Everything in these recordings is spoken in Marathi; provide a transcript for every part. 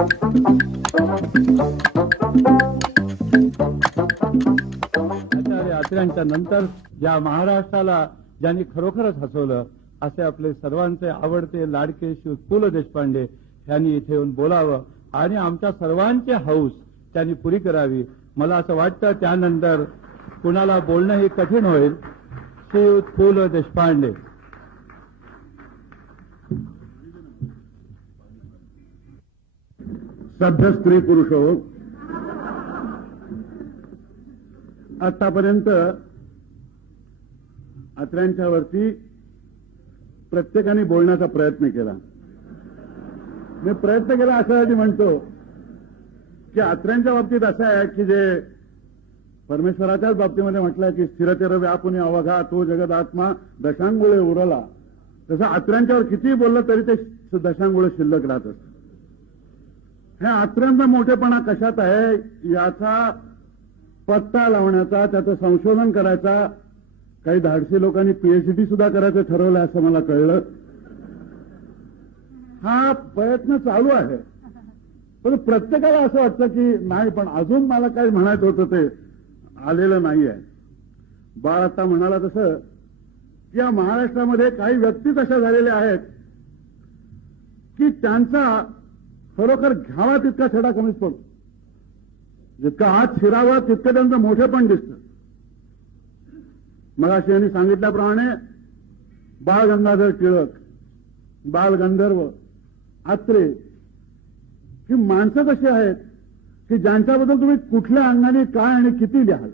आचार्य अत्र्यांच्या नंतर या महाराष्ट्राला ज्यांनी खरोखरच हसवलं असे आपले सर्वांचे आवडते लाडके श्री पु ल देशपांडे यांनी इथे येऊन बोलावं आणि आमच्या सर्वांची हौस त्यांनी पुरी करावी. मला असं वाटतं त्यानंतर कुणाला बोलणं हे कठीण होईल. श्री पु ल देशपांडे. सभ्य स्त्री पुरुष हो, आतापर्यंत अत्र्यांच्या वरती प्रत्येकाने बोलण्याचा प्रयत्न केला. मी प्रयत्न केला अशासाठी म्हणतो की अत्र्यांच्या बाबतीत असं आहे की जे परमेश्वराच्याच बाबतीमध्ये म्हटलंय की स्थिरतेर व्यापुनी अवघा तो जगदात्मा दशांगुळे उरला, तसं अत्र्यांच्यावर कितीही बोललं तरी ते दशांगुळे शिल्लक राहत असतं. हे अत्र्यांचा मोठेपणा कशात आहे याचा पत्ता लावण्याचा, त्याचं संशोधन करायचा, काही धाडसी लोकांनी पीएचडी सुद्धा करायचं ठरवलं असं मला कळलं. हा प्रयत्न चालू आहे, पण प्रत्येकाला असं वाटतं की नाही, पण अजून मला काही म्हणायचं होतं ते आलेलं नाही आहे. बाळ आता म्हणाला तसं की या महाराष्ट्रामध्ये काही व्यक्तीच अशा झालेल्या आहेत की त्यांचा खरोखर घ्यावा तितका छडा कमीच पडतो. जितका हात शिरावा तितकं त्यांचं मोठेपण दिसतं. मगाशी यांनी सांगितल्याप्रमाणे बाळ गंगाधर टिळक, बाल गंधर्व, अत्रे ही माणसं कशी आहेत की ज्यांच्याबद्दल तुम्ही कुठल्या अंगाने काय आणि किती लिहाल.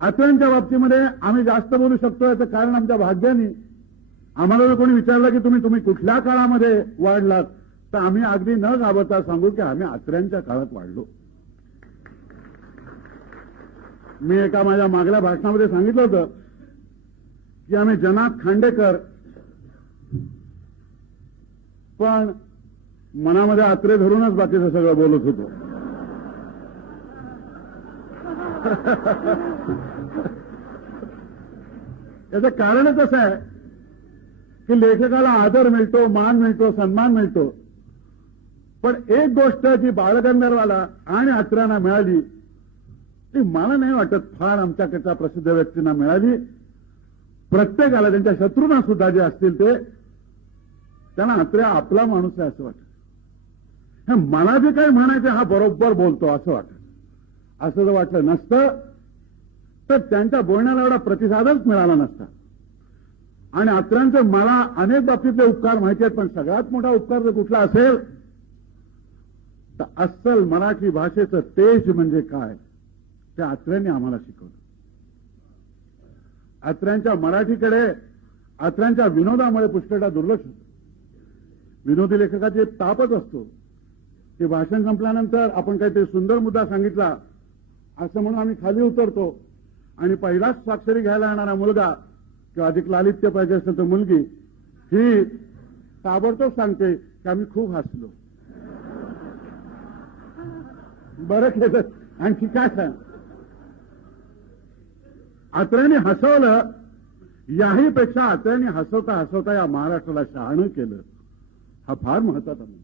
अत्र्यांच्या बाबतीमध्ये आम्ही जास्त बोलू शकतो याचं कारण आमच्या भाग्याने आम्हाला जर कोणी विचारलं की तुम्ही कुठल्या काळामध्ये वाढलात तर आम्ही अगदी न घाबरता सांगू की आम्ही अत्र्यांच्या काळात वाढलो. मी एका माझ्या मागल्या भाषणामध्ये सांगितलं होतं की आम्ही जनात खांडेकर पण मनामध्ये अत्रे धरूनच बाकीचं सगळं बोलत होतो. याचं कारणच असं आहे की लेखकाला आदर मिळतो, मान मिळतो, सन्मान मिळतो, पण एक गोष्ट जी बाळगंधर्वाला आणि अत्र्यांना मिळाली ती मला नाही वाटत फार आमच्याकडच्या प्रसिद्ध व्यक्तींना मिळाली. प्रत्येकाला त्यांच्या शत्रूंना सुद्धा जे असतील ते त्यांना अत्र्या आपला माणूस आहे असं वाटत. हे मला जे काही म्हणायचं हा बरोबर बोलतो असं वाटत. असं जर वाटलं नसतं तर त्यांच्या बोलण्याला एवढा प्रतिसादच मिळाला नसता. आणि अत्र्यांचं मला अनेक बाबतीतले उपकार माहिती आहेत, पण सगळ्यात मोठा उपकार जर कुठला असेल तर अस्सल मराठी भाषेचं तेज म्हणजे काय ते अत्र्यांनी आम्हाला शिकवलं. अत्र्यांच्या मराठीकडे अत्र्यांच्या विनोदामुळे पुष्कळदा दुर्लक्ष होतं. विनोदी लेखकाची एक तापच असतो की भाषण संपल्यानंतर आपण काहीतरी सुंदर मुद्दा सांगितला असं म्हणून आम्ही खाली उतरतो आणि पहिलाच स्वाक्षरी घ्यायला येणारा मुलगा किंवा अधिक लालित्य पाहिजे असेल तर मुलगी ही ताबडतोब सांगते की आम्ही खूप हसलो. बरं केलं, आणखी काय सांग. अत्र्यांनी हसवलं, याही पेक्षा अत्र्यांनी हसवता हसवता या महाराष्ट्राला शहाणं केलं. हा फार महत्वाचा मुद्दा.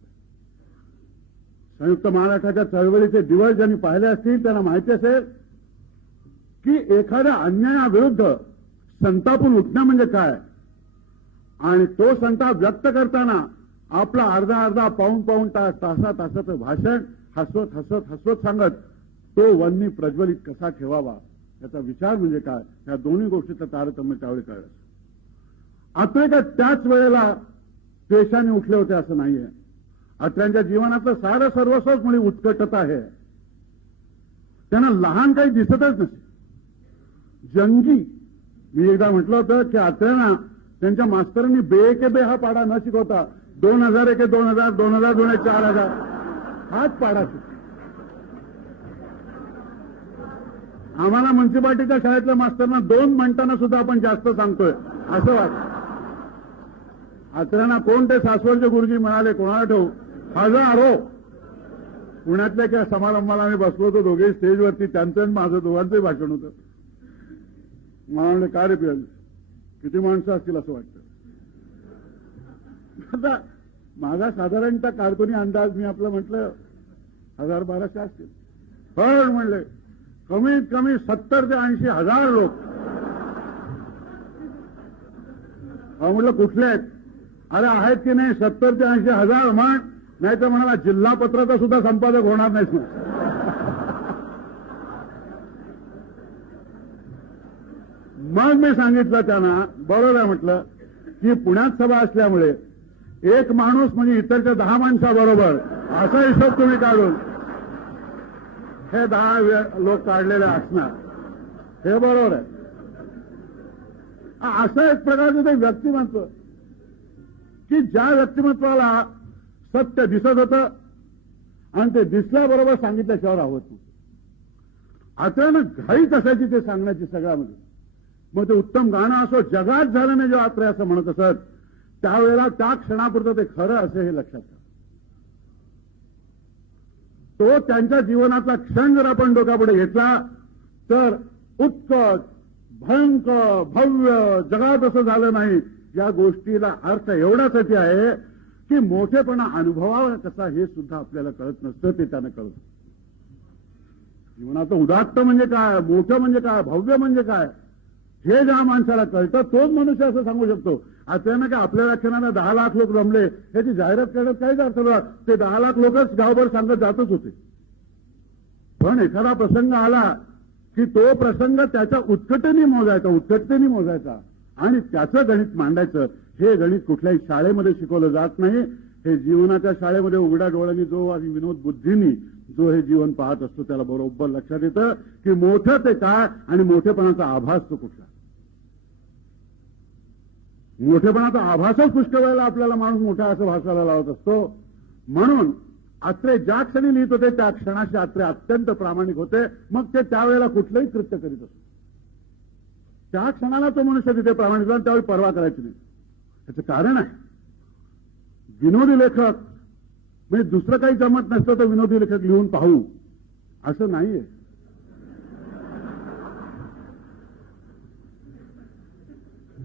संयुक्त महाराष्ट्राच्या चळवळीचे दिवस ज्यांनी पाहिले असतील त्यांना माहिती असेल की एखाद्या अन्यायाविरुद्ध संतापून उठणं म्हणजे काय, आणि तो संताप व्यक्त करताना आपला अर्धा पाऊण तास तासाचं भाषण हसवत सांगत तो वन्नी प्रज्वलित कसा ठेवावा याचा विचार म्हणजे काय, या दोन्ही गोष्टीचं तारतम्य त्यावेळी कळलं. अत्रे का त्याच वेळेला पेशाने उठले होते असं नाहीये. अत्र्यांच्या जीवनातलं सारं सर्वस्वच म्हणजे उत्कटता आहे. त्यांना लहान काही दिसतच नसे. जंगी, मी एकदा म्हटलं होतं की अत्र्यांना त्यांच्या मास्तरांनी बे के बे हा पाडा न शिकवता 2000 एके 2000 2000 दोन 4000 हाच पाडा शिकतो. आम्हाला म्युन्सिपाल्टीच्या शाळेतल्या मास्तरांना 2 म्हणताना सुद्धा आपण जास्त सांगतोय असं वाटतं. अत्र्यांना कोण ते सासवडचे गुरुजी मिळाले कोणाला ठेवू, हजारो. पुण्यातल्या त्या समारंभाला आम्ही बसलो होतो दोघे स्टेजवरती, त्यांचं आणि माझं दोघांचंही भाषण होतं. मला म्हणलं काय रे पियाल किती माणसं असतील असं वाटतं. आता माझा साधारणतः कारकुनी अंदाज मी आपलं म्हटलं 1200 असतील. पण म्हणले कमीत कमी 70 ते 80 हजार लोक. म्हटलं कुठले आहेत? अरे आहेत की नाही 70 ते 80 हजार म्हण, नाही तर म्हणाला जिल्हा पत्राचा सुद्धा संपादक होणार नाहीस. मग मी सांगितलं त्यांना, बरोबर आहे म्हटलं की पुण्यात सभा असल्यामुळे एक माणूस म्हणजे इतरच्या 10 माणसाबरोबर असा हिशोब तुम्ही काढून हे 10 लोक काढलेले असणार, हे बरोबर आहे. असं एक प्रकारचं ते व्यक्तिमत्व की ज्या व्यक्तिमत्वाला सत्य दिसत होतं आणि ते दिसल्याबरोबर सांगितल्याशिवाय राहत नाही. अचानक घाईच असायची ते सांगण्याची सगळ्यामध्ये. मग ते उत्तम गाणं असो, जगात झालं नाही जेव्हा आत्रे असं म्हणत असत, त्यावेळेला त्या क्षणापुरतं ते खरं असे हे लक्षात ठेवा. तो त्यांच्या जीवनातला क्षण जर आपण डोक्यापुढे घेतला तर उत्कट, भयंकर, भव्य, जगात असं झालं नाही या गोष्टीला अर्थ एवढ्यासाठी आहे की मोठेपणा अनुभवावा कसा हे सुद्धा आपल्याला कळत नसतं, ते त्यानं कळतं. जीवनाचं उदात्त म्हणजे काय, मोठं म्हणजे काय, भव्य म्हणजे काय हे ज्या माणसाला कळतं तोच मनुष्य असं सांगू शकतो. अचानक काय आपल्या व्याख्यानाला 10 लाख लोक जमले याची जाहिरात करण्यात काहीच अर्थ नव्हता. ते 10 लाख लोकच गावभर सांगत जातच होते. पण एखादा प्रसंग आला की तो प्रसंग त्याच्या उत्कटेने मोजायचा आणि त्याचं गणित मांडायचं. हे गणित कुठल्याही शाळेमध्ये शिकवलं जात नाही. हे जीवनाच्या शाळेमध्ये उघड्या डोळ्यांनी जो आणि विनोद बुद्धीनी जो हे जीवन पाहत असतो त्याला बरोबर लक्षात येतं की मोठं ते काय आणि मोठेपणाचा आभास तो कुठला. मोठेपणाचा आभासच पुष्कळ वेळेला आपल्याला माणूस मोठा असं भासायला लावत असतो. म्हणून आत्रे ज्या क्षणी लिहित होते त्या क्षणाशी आत्रे अत्यंत प्रामाणिक होते. मग ते त्यावेळेला कुठलंही कृत्य करीत असतो. त्या क्षणाला तो मनुष्य तिथे प्रामाणिक होता, त्यावेळी पर्वा करायची नाही. त्याचं कारण आहे विनोदी लेखक म्हणजे दुसरं काही जमत नसतं तर विनोदी लेखक लिहून पाहू असं नाहीये.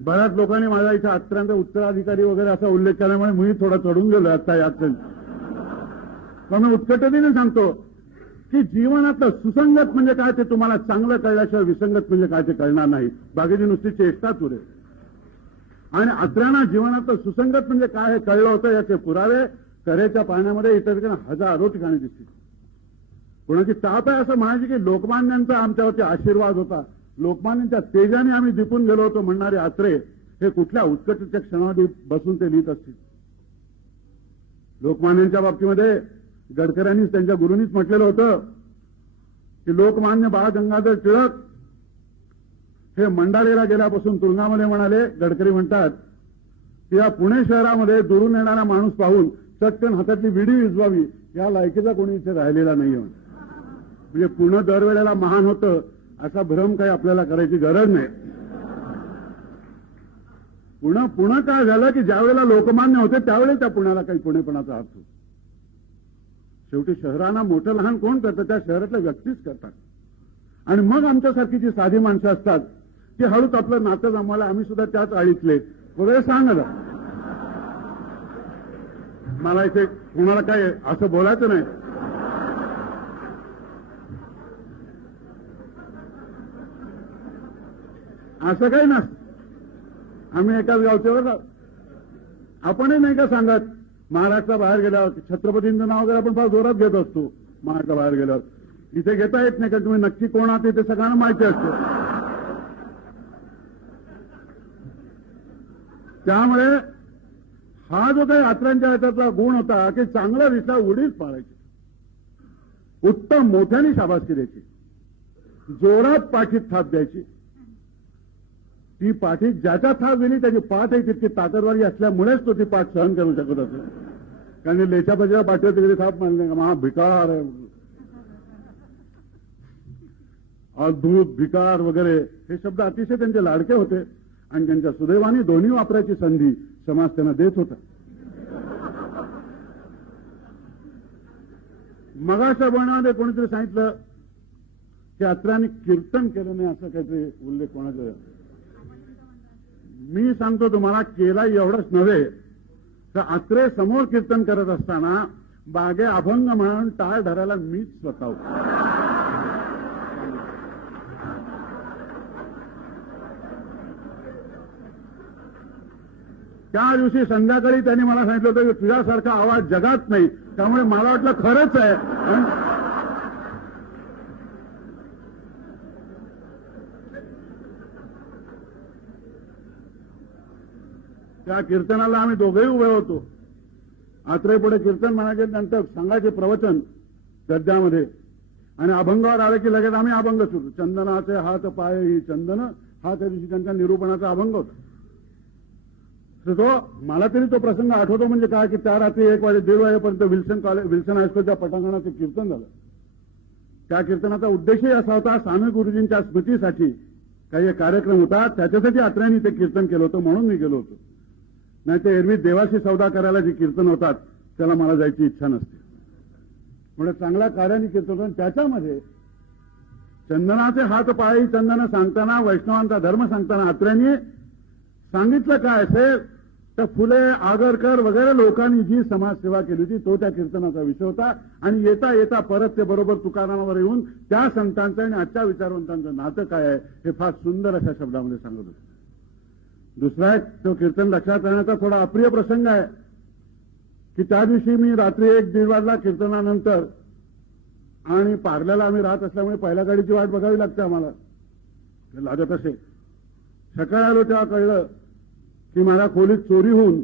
बऱ्याच लोकांनी माझ्या इथे अत्र्यांचा उत्तराधिकारी वगैरे असा उल्लेख केल्यामुळे मी थोडा चढून गेलो आता यात. पण मी उत्कटतेने सांगतो की जीवनातलं सुसंगत म्हणजे काय ते तुम्हाला चांगलं कळल्याशिवाय विसंगत म्हणजे काय ते कळणार नाही. बाकीची नुसती चेष्टाच उरेल. आणि अत्र्यांना जीवनातलं सुसंगत म्हणजे काय हे कळलं होतं याचे पुरावे करेच्या पाण्यामध्ये इतर ठिकाणी हजारो ठिकाणी दिसतील. कोणाची ताप आहे असं म्हणायची की लोकमान्यांचा आमच्यावरती आशीर्वाद होता, लोकमान्यांच्या तेजाने आम्ही दिपून गेलो होतो म्हणणारे आत्रे हे कुठल्या उत्कटच्या क्षणामध्ये बसून ते लिहित असतील. लोकमान्यांच्या बाबतीमध्ये गडकऱ्यांनी त्यांच्या गुरूंनीच म्हटलेलं होतं की लोकमान्य बाळ गंगाधर टिळक हे मंडालेला गेल्यापासून तुरुंगामध्ये म्हणाले, गडकरी म्हणतात की या पुणे शहरामध्ये दुरून येणारा माणूस पाहून चटकन हातातली विडी विजवावी या लायकीचा कोणी इथे राहिलेला नाहीये. म्हणजे पुणे दरवेळेला महान होतं असा भ्रम काही आपल्याला करायची गरज नाही. पुणे काय झालं की ज्यावेळेला लोकमान्य होते त्यावेळेस त्या पुण्याला काही पुणेपणाचा अर्थ होतो. शेवटी शहरांना मोठं लहान कोण करतं, त्या शहरातल्या व्यक्तीच करतात. आणि मग आमच्यासारखी जी साधी माणसं असतात ती हळूच आपलं नातं जमवायला आम्ही सुद्धा त्याच आळीतले वगैरे सांगत. मला इथे कोणाला काय असं बोलायचं नाही. असं काही नसतं. आम्ही एकाच गावचे बघा. आपणही नाही का सांगत महाराष्ट्राबाहेर गेल्यावर छत्रपतींचं नाव वगैरे आपण फार जोरात घेत असतो. महाराष्ट्राबाहेर गेल्यावर इथे घेता येत नाही का तुम्ही नक्की कोण आहात ते सगळ्यांना माहिती असतं. त्यामुळे हा जो काही यात्रांच्या ह्याच्यातला गुण होता की चांगला दिसला उडीच पाळायची, उत्तम मोठ्याने शाबासकी द्यायची, जोरात पाठीत थाप द्यायची. ती पाठीत ज्याच्या थाप दिली त्याची पाठ आहे तितकी ताकदवारी असल्यामुळेच तो ती पाठ सहन करू शकत असेल. कारण लेच्या पजाच्या पाठीवर तिकडे थाप मारली नाही का महा भिकार अद्भुत भिकार वगैरे हे शब्द अतिशय त्यांचे लाडके होते आणि त्यांच्या सुदैवाने दोन्ही वापरायची संधी समाज त्यांना देत होता. मगाच्या बोलण्यामध्ये कोणीतरी सांगितलं की अत्र्यांनी कीर्तन केलं नाही असं काहीतरी उल्लेख कोणाचा. मी सांगतो तुम्हाला केला एवढंच नव्हे तर अत्रे समोर कीर्तन करत असताना मागे अभंग म्हणून टाळ धरायला मीच स्वतः होतो. त्या दिवशी संध्याकाळी त्यांनी मला सांगितलं होतं की तुझ्यासारखा आवाज जगात नाही, त्यामुळे मला वाटलं खरंच आहे. त्या कीर्तनाला आम्ही दोघेही उभे होतो. आत्रे पुढे कीर्तन म्हणायचे, नंतर सांगायचे प्रवचन गद्यामध्ये, आणि अभंगावर आले की लगेच आम्ही अभंग सुरू. चंदनाचे हात पाय ही चंदन, हा त्या दिवशी त्यांच्या निरूपणाचा अभंग होता. तर तो मला तरी तो प्रसंग आठवतो. म्हणजे काय की त्या रात्री 1 वाजे 1:30 वाजेपर्यंत विल्सन हायस्कूलच्या पटांगणाचं कीर्तन झालं. त्या कीर्तनाचा उद्देशही असा होता, स्वामी गुरुजींच्या स्मृतीसाठी काही एक कार्यक्रम होता, त्याच्यासाठी अत्र्यांनी ते कीर्तन केलं होतं, म्हणून मी गेलो होतो. नाही ते एरवी देवाशी सौदा करायला जे कीर्तन होतात त्याला मला जायची इच्छा नसते. म्हणजे चांगल्या कार्याने कीर्तन होतं. त्याच्यामध्ये चंदनाचे हात पायी चंदन सांगताना, वैष्णवांचा धर्म सांगताना अत्र्यांनी सांगितलं काय असेल तर फुले, आगरकर वगैरे लोकांनी जी समाजसेवा केली होती तो त्या कीर्तनाचा विषय होता. आणि येता येता परत ते बरोबर तुकारामावर येऊन त्या संतांचं आणि आजच्या विचारवंतांचं नातं काय आहे हे फार सुंदर अशा शब्दामध्ये सांगत होते. दुसरा एक तो कीर्तन लक्षात राहण्याचा थोडा अप्रिय प्रसंग आहे की त्या दिवशी मी रात्री 1-1:30 वाजला कीर्तनानंतर, आणि पार्ल्याला आम्ही राहत असल्यामुळे पहिल्या गाडीची वाट बघावी लागते आम्हाला, लागत असे. सकाळी आलो तेव्हा कळलं की माझ्या खोलीत चोरी होऊन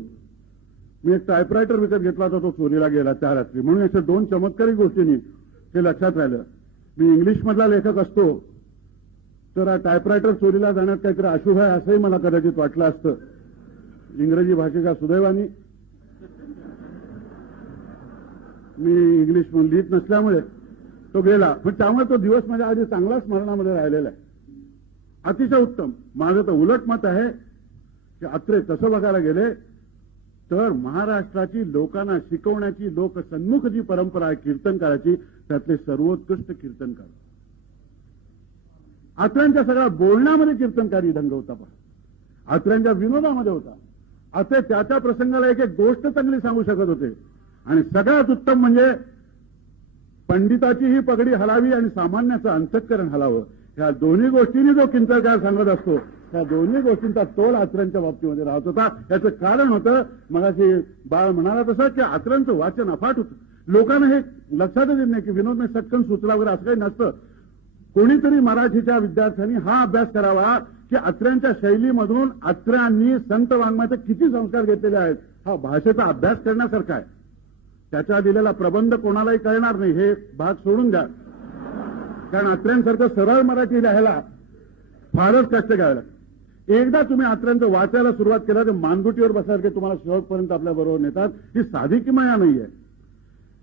मी एक टायपरायटर विकत घेतला होता, तो चोरीला गेला त्या रात्री. म्हणून अशा 2 चमत्कारिक गोष्टींनी ते लक्षात राहिलं. मी इंग्लिशमधला लेखक असतो तर हा टायपरायटर चोरीला जाण्यात काहीतरी अशुभ आहे असंही मला कदाचित वाटलं असतं. इंग्रजी भाषेच्या सुदैवानी मी इंग्लिश म्हणून लिहित नसल्यामुळे तो गेला. पण त्यामुळे तो दिवस माझ्या आधी चांगला स्मरणामध्ये राहिलेला आहे. अतिशय उत्तम. माझं तर उलट मत आहे की अत्रे तसं बघायला गेले तर महाराष्ट्राची लोकांना शिकवण्याची लोकसन्मुख जी परंपरा आहे कीर्तनकाराची, त्यातले सर्वोत्कृष्ट कीर्तनकार अत्र्यांच्या सगळ्या बोलण्यामध्ये कीर्तनकारी ढंग होता. पहा, अत्र्यांच्या विनोदामध्ये होता. अत्रे त्या प्रसंगाला एक एक गोष्ट चांगली सांगू शकत होते. आणि सगळ्यात उत्तम म्हणजे पंडिताची ही पगडी हलावी आणि सामान्याचं अंतःकरण हलावं, ह्या दोन्ही गोष्टींनी जो कीर्तनकार सांगत असतो त्या दोन्ही गोष्टींचा तोल अत्र्यांच्या बाबतीमध्ये राहत होता. याचं कारण होतं, मगाशी बाळ म्हणाला तसं, की अत्र्यांचं वाचन अफाट होतं. लोकांना हे लक्षातच येत नाही की विनोदने सटकन सुचला वगैरे असं काही नसतं. कोणीतरी मराठीच्या विद्यार्थ्यांनी हा अभ्यास करावा की अत्र्यांच्या शैलीमधून अत्र्यांनी संत वाङ्मयाचे किती संस्कार घेतलेले आहेत. हा भाषेचा अभ्यास करण्यासारखा आहे. त्याच्या दिलेला प्रबंध कोणालाही कळणार नाही, हे भाग सोडून द्या. कारण अत्र्यांसारखं सरळ मराठी लिहायला फारच कष्ट घ्यावे लागतं. एकदा तुम्ही अत्र्यांचं वाचायला सुरुवात केला तर मानगुटीवर बसायला तुम्हाला शेवटपर्यंत आपल्या बरोबर नेतात. ही साधी किमया नाहीये.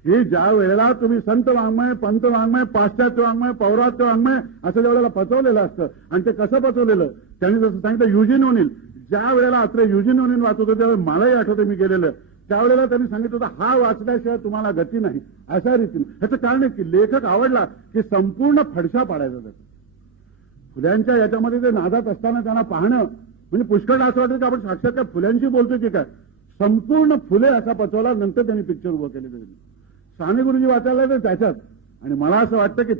हे ज्या वेळेला तुम्ही संत वाङ्मय, पंत वाङ्मय, पाश्चात्य वाङ्मय, पौरात्य वाङ्मय असं ज्या वेळेला पचवलेलं असतं, आणि ते कसं पचवलेलं त्यांनी जसं सांगितलं युजीन ओनिल, ज्या वेळेला अत्रे युजीन ओनिल वाचत होते त्यावेळेला मलाही आठवतं मी गेलेलं, त्यावेळेला त्यांनी सांगितलं होतं हा वाचल्याशिवाय तुम्हाला गती नाही अशा रीतीने. ह्याचं कारण आहे की लेखक आवडला की संपूर्ण फडशा पाडायचा त्याचा. फुल्यांच्या याच्यामध्ये ते नादात असताना त्यांना पाहणं म्हणजे पुष्कळ असं वाटतं की आपण साक्षात त्या फुल्यांशी बोलतोय की काय. संपूर्ण फुले असा पचवला, नंतर त्यांनी पिक्चर उभं केलेलं. स्वामी गुरुजी वाचायला तर त्याच्यात. आणि मला असं वाटतं की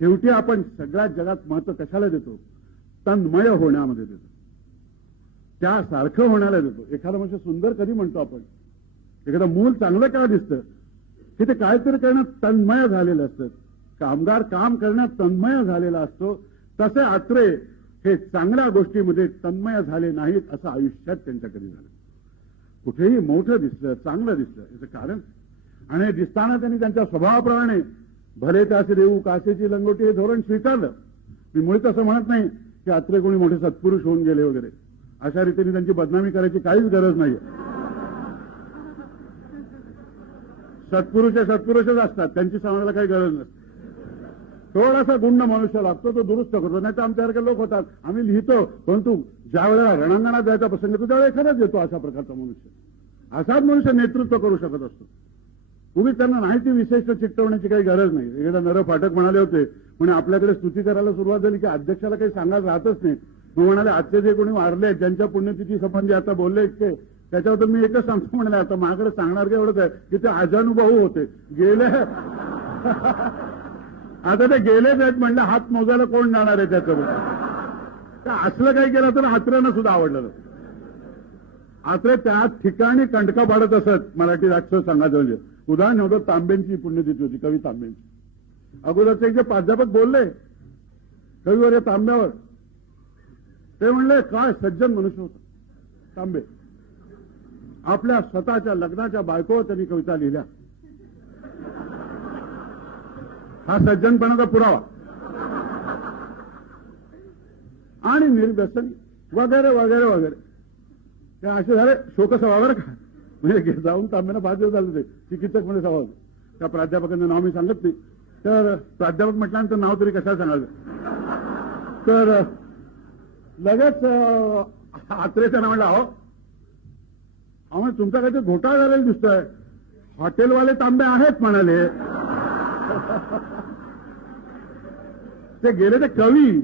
शेवटी आपण सगळ्यात जगात महत्व कशाला देतो, तन्मय होण्यामध्ये देतो, त्यासारखं होण्याला देतो. एखादा मनुष्य सुंदर कधी म्हणतो आपण, एखादं मूल चांगलं का दिसतं की ते काहीतरी करण्यात तन्मय झालेलं असतं. कामगार काम करण्यात तन्मय झालेला असतो. तसे अत्रे हे चांगल्या गोष्टीमध्ये तन्मय झाले नाहीत असं आयुष्यात त्यांच्या कधी झालं. कुठेही मोठं दिसलं, चांगलं दिसलं, याचं कारण. आणि दिसताना त्यांनी त्यांच्या स्वभावाप्रमाणे भले त्याचे देऊ कासेची लंगोटी हे धोरण स्वीकारलं. मी मुळीच असं म्हणत नाही की अत्रे कोणी मोठे सत्पुरुष होऊन गेले वगैरे, अशा रीतीने त्यांची बदनामी करायची काहीच गरज नाही. सत्पुरुषच असतात, त्यांची सांगायला काही गरज नसते. थोडासा गुंड मनुष्य लागतो, तो दुरुस्त करतो. नाही तर आमच्यासारखे लोक होतात, आम्ही लिहितो, परंतु ज्या वेळेला रणांगणात जायचा प्रसंग येतो त्यावेळेला एखादाच येतो अशा प्रकारचा मनुष्य. असाच मनुष्य नेतृत्व करू शकत असतो. उगीच त्यांना नाही ती विशेष चिकटवण्याची काही गरज नाही. एकदा नर फाटक म्हणाले होते, म्हणजे आपल्याकडे स्तुती करायला सुरुवात झाली की अध्यक्षाला काही सांगायला राहतच नाही. मग म्हणाले आजचे जे कोणी वारले ज्यांच्या पुण्यतिथी संबंधी आता बोलले इतके त्याच्याबद्दल मी एकच सांगतो म्हणले, आता माझ्याकडे सांगणार काय एवढंच आहे की ते अजानुभाऊ होते गेले. आता ते गेलेच आहेत म्हणलं, हात मोजायला कोण जाणार आहे त्याच्यावर. असलं काही केलं तर आत्र्यांना सुद्धा आवडलं. आत्रे त्या ठिकाणी कंटका पाडत असत मराठी राष्ट्र संघाचं. म्हणजे उदाहरण होतं तांबेंची पुण्यतिथी होती, कवी तांबेंची. अगोदरचे जे प्राध्यापक बोलले कवीवर या तांब्यावर, ते म्हणले काय सज्जन मनुष्य होतं तांबे. आपल्या स्वतःच्या लग्नाच्या बायकोवर त्यांनी कविता लिहिल्या. हा सज्जनपणाचा पुरावा. आणि निर्व्यसनी वगैरे वगैरे वगैरे. ते असे झाले शोकसभावर का म्हणजे जाऊन तांब्यानं 5 दिवस झाले ते चिकित्सक मध्ये सभा होते. त्या प्राध्यापकांचं नाव मी सांगत नाही. तर प्राध्यापक म्हटल्यानंतर नाव तरी कशाला सांगायचं. तर लगेच आत्रेच्या नावाला अहो तुमचा काहीतरी घोटाळा झालेला दिसतोय. हॉटेलवाले तांबे आहेत म्हणाले. ते गेले ते कवी.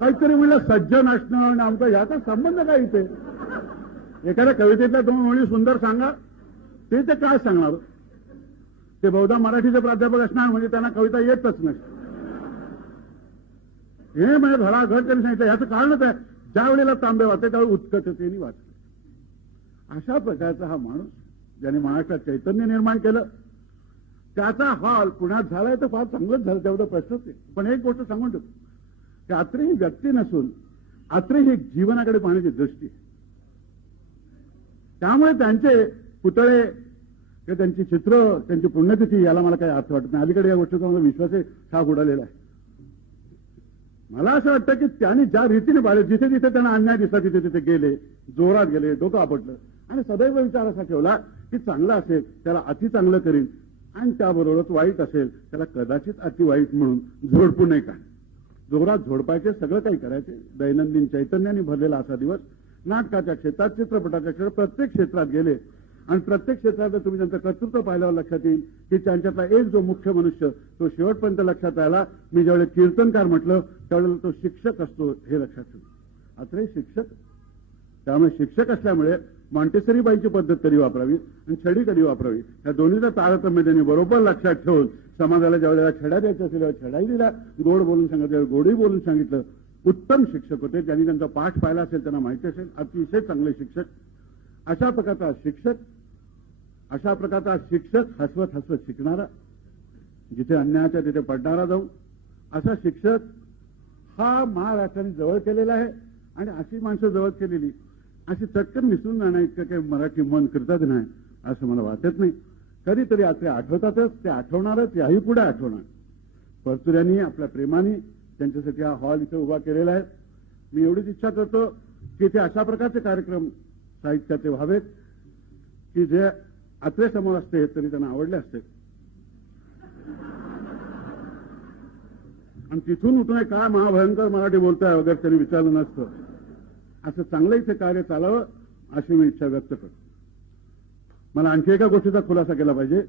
काहीतरी म्हणलं सज्जन असणं आणि आमचा याचा संबंध काय इथे. एखाद्या कवितेतल्या 2 ओळी सुंदर सांगा, ते काय सांगणार. ते बहुधा मराठीचे प्राध्यापक असणार म्हणजे त्यांना कविता येतच नसते. हे म्हणजे धडाघड त्यांनी सांगितलं. याचं कारणच आहे ज्या वेळेला तांबे वाचते त्यावेळी उत्कटतेने वाचले. अशा प्रकारचा हा माणूस ज्याने महाराष्ट्रात चैतन्य निर्माण केलं, त्याचा हॉल पुण्यात झालाय तर फार चांगलंच झालं, तेवढं प्रश्नच आहे. पण एक गोष्ट सांगून ठेवतो की आत्रे ही व्यक्ती नसून आत्रे ही जीवनाकडे पाहण्याची दृष्टी. त्यामुळे त्यांचे पुतळे किंवा त्यांची चित्र, त्यांची पुण्यतिथी याला मला काही अर्थ वाटत नाही. अलीकडे या गोष्टीचा माझा विश्वासही शाख उडालेला आहे. मला असं वाटतं की त्यांनी ज्या रीतीने पाहिले, जिथे जिथे त्यांना अन्याय दिसला तिथे तिथे गेले, जोरात गेले, डोकं आपटलं आणि सदैव विचार असा ठेवला की चांगलं असेल त्याला अति चांगलं करीन आणि त्याबरोबरच वाईट असेल त्याला कदाचित अति वाईट म्हणून झोडपू नये. काय जोरात झोडपायचे, सगळं काही करायचे. दैनंदिन चैतन्याने भरलेला असा दिवस. नाटकाच्या क्षेत्रात, चित्रपटाच्या क्षेत्रात, प्रत्येक क्षेत्रात गेले आणि प्रत्येक क्षेत्रात तुम्ही त्यांचं कर्तृत्व पाहिल्यावर लक्षात येईल की त्यांच्यातला एक जो मुख्य मनुष्य तो शेवटपर्यंत लक्षात आला. मी ज्यावेळेस कीर्तनकार म्हटलं त्यावेळेला तो शिक्षक असतो हे लक्षात ठेवू. आता शिक्षक, त्यामुळे शिक्षक असल्यामुळे मॉन्टेसरीबाईंची पद्धत कधी वापरावी आणि छडी कधी वापरावी या दोन्हीचा तारतम्य त्यांनी बरोबर लक्षात ठेवून समाजाला ज्यावेळेला छड्या द्यायच्या असेल त्यावेळेला छडाही दिला, गोड बोलून सांगितलं, गोडही बोलून सांगितलं. उत्तम शिक्षक होते. ज्यांनी त्यांचा पाठ पाहिला असेल त्यांना माहिती असेल, अतिशय चांगले शिक्षक. अशा प्रकारचा शिक्षक हसवत हसवत शिकणारा, जिथे अन्यायाच्या तिथे पडणारा जाऊ असा शिक्षक हा महाराष्ट्राने जवळ केलेला आहे. आणि अशी माणसं जवळ केलेली अशी चटकन विसरून जाणं इतकं काही मराठी मन करतात नाही असं मला वाटत नाही. कधीतरी ते आठवतातच, ते आठवणारच, याही पुढे आठवणार. परचुऱ्यांनी आपल्या प्रेमाने त्यांच्यासाठी हा हॉल इथे उभा केलेला आहे. मी एवढीच इच्छा करतो की ते अशा प्रकारचे कार्यक्रम साहित्याचे व्हावेत की जे आत्रे समोर असते तरी त्यांना आवडले असते. आणि तिथून उठून काय महाभयंकर मराठी बोलताय वगैरे त्यांनी विचारलं नसतं. असं चांगलं इथे कार्य चालावं अशी मी इच्छा व्यक्त करतो. मला आणखी एका गोष्टीचा खुलासा केला पाहिजे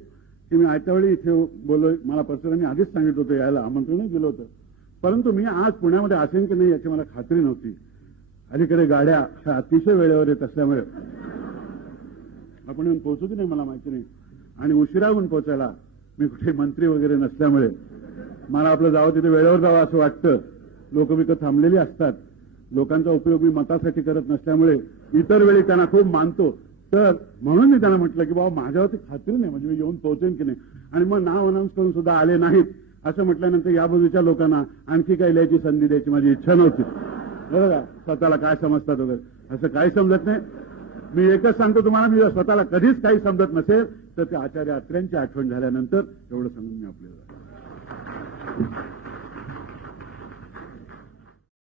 की मी आजच्या वेळी इथे बोललोय. मला परचुऱ्यांनी आधीच सांगितलं होतं यायला, आमंत्रणही दिलं होतं. परंतु मी आज पुण्यामध्ये असेन की नाही याची मला खात्री नव्हती. अलीकडे गाड्या ह्या अतिशय वेळेवर येत असल्यामुळे आपण येऊन पोहोचू की नाही मला माहिती नाही. आणि उशिरा येऊन पोहोचायला मी कुठे मंत्री वगैरे नसल्यामुळे मला आपलं जावं तिथे वेळेवर जावं असं वाटतं. लोक विकत थांबलेली असतात. लोकांचा उपयोग मी मतासाठी करत नसल्यामुळे इतर वेळी त्यांना खूप मानतो. तर म्हणून मी त्यांना म्हटलं की बाबा माझ्यावरती खात्री नाही, म्हणजे मी येऊन पोहोचेन की नाही. आणि मग नाव अनाऊन्स करून सुद्धा आले नाहीत असं म्हटल्यानंतर या बाजूच्या लोकांना आणखी काही लिहायची संधी द्यायची माझी इच्छा नव्हती. बरोबर, स्वतःला काय समजतात वगैरे असं काही समजत नाही. मी एकच सांगतो तुम्हाला, मी स्वतःला कधीच काही समजत नसेल तर ते आचार्य अत्र्यांची आठवण झाल्यानंतर एवढं सांगून मी आपल्याला